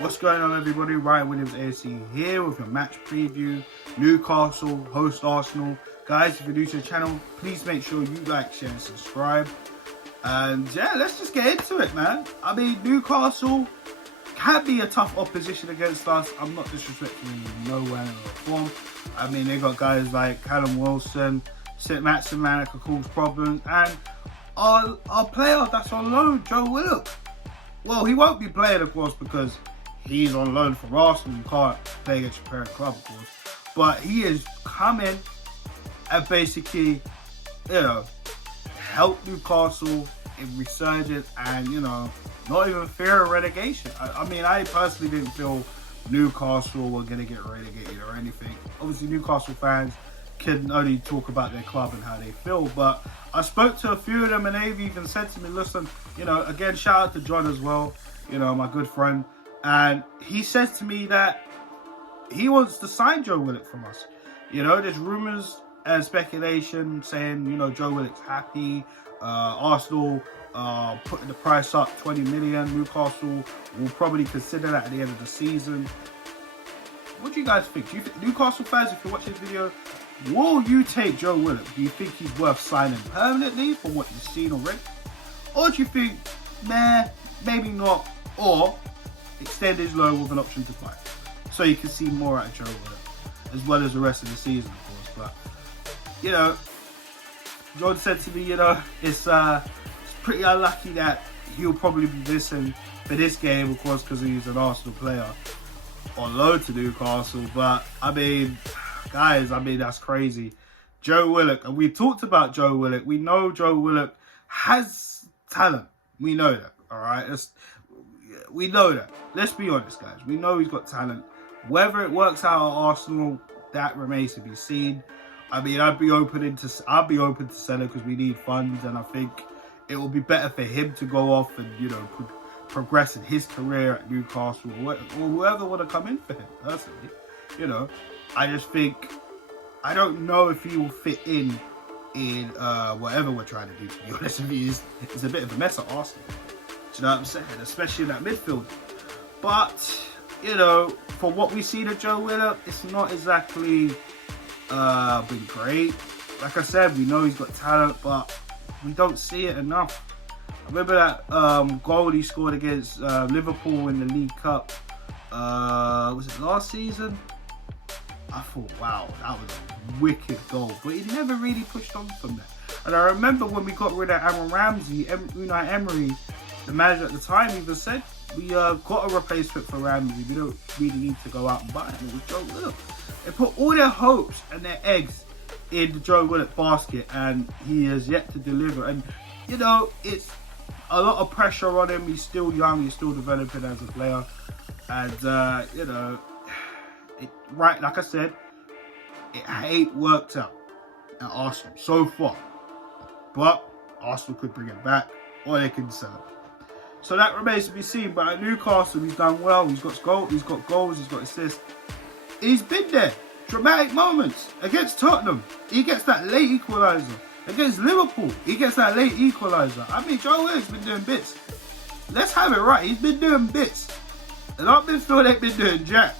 What's going on, everybody? Ryan Williams AFC here with your match preview. Newcastle host Arsenal. Guys, if you're new to the channel, please make sure you like, share and subscribe. And yeah, let's just get into it, man. I mean, Newcastle can be a tough opposition against us. I'm not disrespecting no way, no form. I mean, they got guys like Callum Wilson, St. Maximan that could cause problems, and our player that's on loan, Joe Willock. Well, he won't be playing, of course, because he's on loan for Arsenal. You can't play against your parent club, of course. But he is coming and basically, help Newcastle in resurgence and, not even fear of relegation. I mean, I personally didn't feel Newcastle were going to get relegated or anything. Obviously, Newcastle fans can only talk about their club and how they feel. But I spoke to a few of them and they've even said to me, listen, again, shout out to John as well, my good friend. And he says to me that he wants to sign Joe Willock from us. There's rumours and speculation saying, Joe Willock's happy. Arsenal putting the price up 20 million. Newcastle will probably consider that at the end of the season. What do you guys think? Do you think, Newcastle fans, if you're watching this video, will you take Joe Willock? Do you think he's worth signing permanently from what you've seen already? Or do you think, nah, maybe not, or extend his loan with an option to buy, so you can see more out of Joe Willock, as well as the rest of the season, of course. But, John said to me, it's pretty unlucky that he'll probably be missing for this game, of course, because he's an Arsenal player on loan to Newcastle. But, I mean, guys, that's crazy. Joe Willock, and we talked about Joe Willock. We know Joe Willock has talent. We know that, all right? We know that. Let's be honest, guys. We know he's got talent. Whether it works out at Arsenal, that remains to be seen. I mean, I'd be open to selling because we need funds, and I think it will be better for him to go off and progress in his career at Newcastle or whoever want to come in for him. Personally, I just think I don't know if he will fit in whatever we're trying to do. To be honest with you, it's a bit of a mess at Arsenal. Do you know what I'm saying? Especially in that midfield. But, for what we see of Joe Willock, it's not exactly been great. Like I said, we know he's got talent, but we don't see it enough. I remember that goal he scored against Liverpool in the League Cup. Was it last season? I thought, wow, that was a wicked goal. But he never really pushed on from that. And I remember when we got rid of Aaron Ramsey, Unai Emery, the manager at the time, even said, we got a replacement for Ramsey. We don't really need to go out and buy him. It was Joe Willock. They put all their hopes and their eggs in the Joe Willock basket, and he has yet to deliver. And, it's a lot of pressure on him. He's still young. He's still developing as a player. And, right, like I said, it ain't worked out at Arsenal so far. But Arsenal could bring it back, or they can sell it. So that remains to be seen. But at Newcastle, he's done well. He's got goals, he's got assists. He's been there. Dramatic moments. Against Tottenham, he gets that late equaliser. Against Liverpool, he gets that late equaliser. I mean, Joe Willock's been doing bits. Let's have it right. He's been doing bits. And our midfield ain't been doing jack.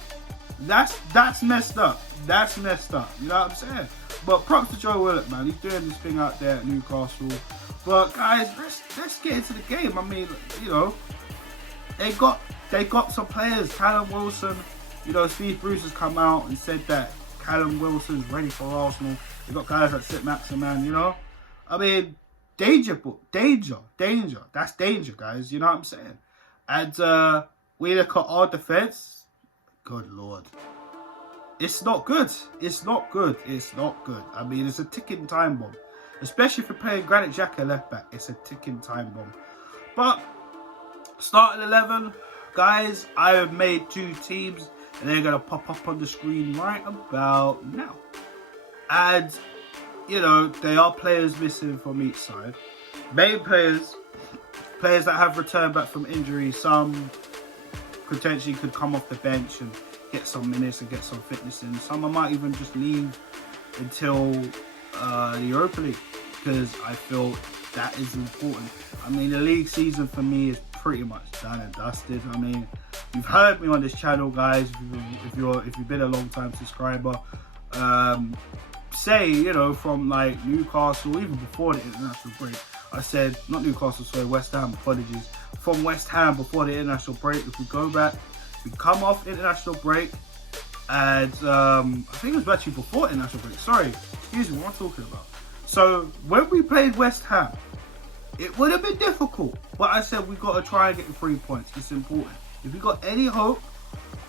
That's messed up. That's messed up. You know what I'm saying? But props to Joe Willock, man. He's doing this thing out there at Newcastle. But guys, let's get into the game. I mean, they got some players. Callum Wilson, Steve Bruce has come out and said that Callum Wilson's ready for Arsenal. They got guys like St. Maximan, I mean, danger. That's danger, guys. You know what I'm saying? And we look at our defense. Good Lord. It's not good. It's not good. I mean, it's a ticking time bomb. Especially if you're playing Granit Xhaka left back. It's a ticking time bomb. But, starting 11, guys, I have made 2 teams. And they're going to pop up on the screen right about now. And, they are players missing from each side. Main players that have returned back from injury. Some potentially could come off the bench and get some minutes and get some fitness in. Some I might even just leave until the Europa League, because I feel that is important. I mean, the league season for me is pretty much done and dusted. I mean, you've heard me on this channel, guys, if you've been a long time subscriber, say, you know, from like Newcastle, even before the international break, I said, not Newcastle, sorry, West Ham, apologies. From West Ham before the international break, if we go back, we come off international break, and I think it was actually before international break. Sorry, excuse me, what am I talking about? So when we played West Ham, it would have been difficult, but I said we got to try and get the 3 points. It's important. If we got any hope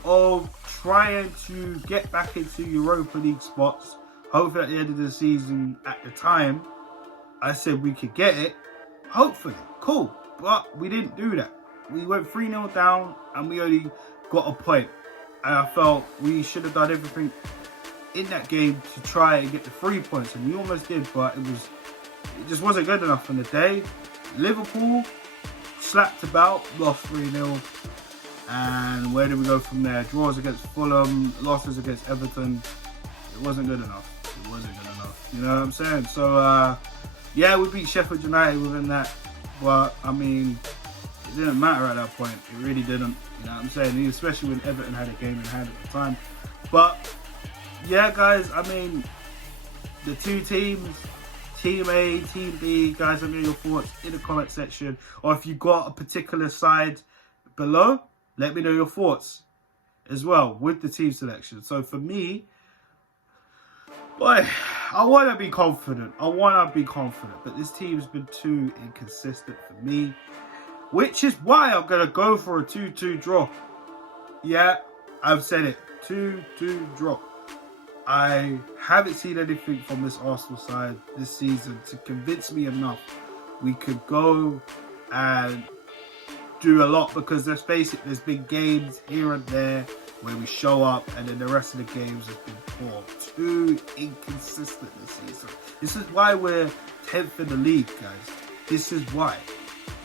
of trying to get back into Europa League spots, hopefully at the end of the season, at the time, I said we could get it. Hopefully, cool. But we didn't do that. We went 3-0 down and we only got a point. And I felt we should have done everything in that game to try and get the 3 points. And we almost did, but it just wasn't good enough on the day. Liverpool slapped about, lost 3-0. And where did we go from there? Draws against Fulham, losses against Everton. It wasn't good enough. It wasn't good enough. You know what I'm saying? So, yeah, we beat Sheffield United within that. But, I mean, it didn't matter at that point. It really didn't. You know what I'm saying? Especially when Everton had a game in hand at the time. But, yeah, guys, I mean, the two teams, Team A, Team B, guys, let me know your thoughts in the comment section. Or if you got a particular side below, let me know your thoughts as well with the team selection. So for me, boy, I want to be confident. But this team's been too inconsistent for me, which is why I'm going to go for a 2-2 draw. Yeah, I've said it. 2-2 draw. I haven't seen anything from this Arsenal side this season to convince me enough we could go and do a lot, because let's face it, there's been games here and there where we show up and then the rest of the games have been poor. Too inconsistent this season. This is why we're 10th in the league, guys. This is why.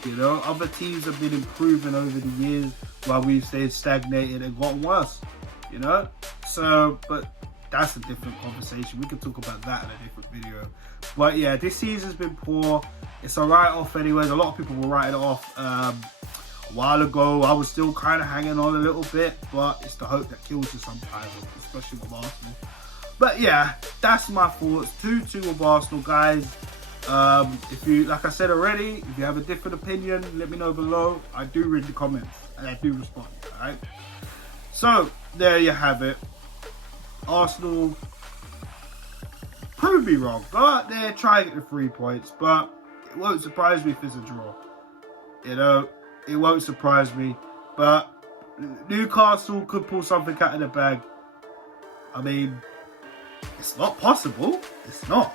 You know, other teams have been improving over the years while we've stayed stagnated and gotten worse. You know? So, but that's a different conversation. We can talk about that in a different video. But yeah, this season's been poor. It's a write-off anyways. A lot of people will write it off. A while ago, I was still kind of hanging on a little bit, but it's the hope that kills you sometimes, especially with Arsenal. But yeah, that's my thoughts. 2-2 with Arsenal, guys. If you, like I said already, if you have a different opinion, let me know below. I do read the comments and I do respond. All right. So there you have it. Arsenal, prove me wrong. Go out there, try and get the 3 points, but it won't surprise me if it's a draw. You know. It won't surprise me, but Newcastle could pull something out of the bag. I mean, it's not possible. It's not.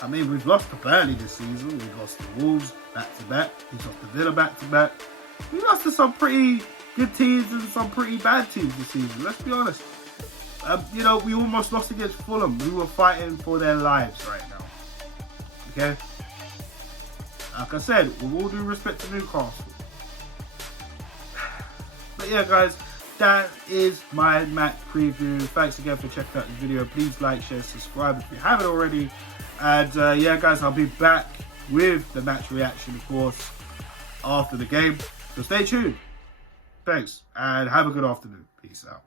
I mean, we've lost to Burnley this season. We've lost to Wolves back-to-back. We've lost to Villa back-to-back. We lost to some pretty good teams and some pretty bad teams this season. Let's be honest. You know, we almost lost against Fulham, who were fighting for their lives right now. Okay? Like I said, with all due respect to Newcastle. But yeah, guys, that is my match preview. Thanks again for checking out the video. Please like, share, subscribe if you haven't already. And yeah, guys, I'll be back with the match reaction, of course, after the game. So stay tuned. Thanks, and have a good afternoon. Peace out.